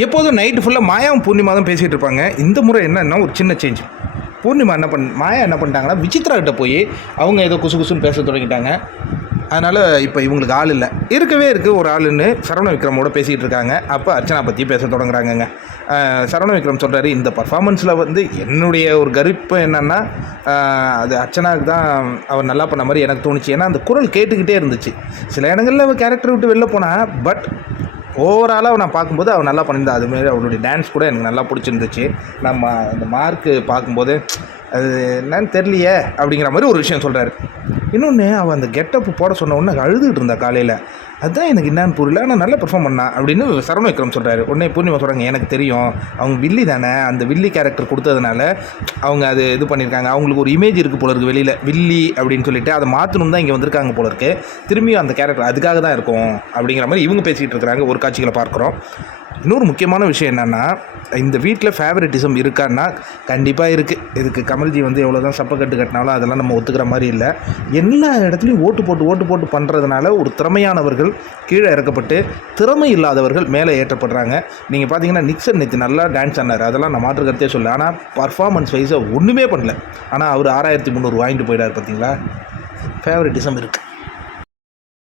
எப்போதும் நைட்டு ஃபுல்லாக மாயாவும் பூர்ணிமா தான் பேசிகிட்டு இருப்பாங்க. இந்த முறை என்னன்னா ஒரு சின்ன சேஞ்ச். பூர்ணிமா மாயா என்ன பண்ணிட்டாங்கன்னா, விசித்ரா கிட்ட போய் அவங்க ஏதோ குசு குசுன்னு பேச தொடங்கிட்டாங்க. அதனால் இப்போ இவங்களுக்கு ஆள் இல்லை. இருக்கவே இருக்குது ஒரு ஆளுன்னு சரவண விக்ரமோட பேசிகிட்டு இருக்காங்க. அப்போ அர்ச்சனா பற்றி பேச தொடங்குறாங்கங்க. சரவண விக்ரம் சொல்கிறாரு, இந்த பர்ஃபார்மன்ஸில் வந்து என்னுடைய ஒரு கருப்பு என்னென்னா, அது அர்ச்சனாவுக்கு தான் அவர் நல்லா பண்ண மாதிரி எனக்கு தோணுச்சு. ஏன்னா அந்த குரல் கேட்டுக்கிட்டே இருந்துச்சு. சில இடங்களில் அவர் கேரக்டர் விட்டு வெளில போனால், பட் ஓவராலாக நான் பார்க்கும்போது அவள் நல்லா பண்ணியிருந்தா. அதுமாரி அவளுடைய டான்ஸ் கூட எனக்கு நல்லா பிடிச்சிருந்துச்சு. நம்ம அந்த மார்க்கு பார்க்கும்போது அது என்னன்னு தெரியலையே அப்படிங்கிற மாதிரி ஒரு விஷயம் சொல்கிறாரு. இன்னொன்று, அவள் அந்த கெட்டப்பு போட சொன்ன உடனே அழுதுகிட்டு இருந்தா காலையில். அதுதான் எனக்கு என்னன்னு புரியல, ஆனால் நல்லா பெர்ஃபார்ம் பண்ணா அப்படின்னு சரவண விக்ரம் சொல்கிறாரு. உடனே பூர்ணிமா சொல்கிறாங்க, எனக்கு தெரியும் அவங்க வில்லி தானே, அந்த வில்லி கேரக்டர் கொடுத்ததுனால அவங்க அது இது பண்ணியிருக்காங்க. அவங்களுக்கு ஒரு இமேஜ் இருக்குது போல இருக்குது வெளியில், வில்லி அப்படின்னு சொல்லிட்டு அதை மாற்றணும் தான் இங்கே வந்திருக்காங்க போல இருக்குது. திரும்பியும் அந்த கேரக்டர் அதுக்காக தான் இருக்கும் அப்படிங்கிற மாதிரி இவங்க பேசிகிட்டு இருக்கிறாங்க. ஒரு காட்சிகளை பார்க்குறோம். இன்னொரு முக்கியமான விஷயம் என்னென்னா, இந்த வீட்டில் ஃபேவரட்டிசம் இருக்கான்னா கண்டிப்பாக இருக்குது. இதுக்கு கமல்ஜி வந்து எவ்வளோ தான் சப்பக்கட்டு கட்டினாலும் அதெல்லாம் நம்ம ஒத்துக்கிற மாதிரி இல்லை. எல்லா இடத்துலையும் ஓட்டு போட்டு பண்ணுறதுனால ஒரு திறமையானவர்கள் கீழே இறக்கப்பட்டு திறமை இல்லாதவர்கள் மேலே ஏற்றப்படுறாங்க. நீங்கள் பார்த்தீங்கன்னா, நிக்சன் நேற்று நல்லா டான்ஸ் ஆனார், அதெல்லாம் நான் மாற்று கருத்தே சொல்ல. ஆனால் பர்ஃபார்மன்ஸ் வைஸாக ஒன்றுமே பண்ணல. ஆனால் அவர் 6300 வாங்கிட்டு போயிடார். பார்த்தீங்களா, ஃபேவரட்டிசம் இருக்குது.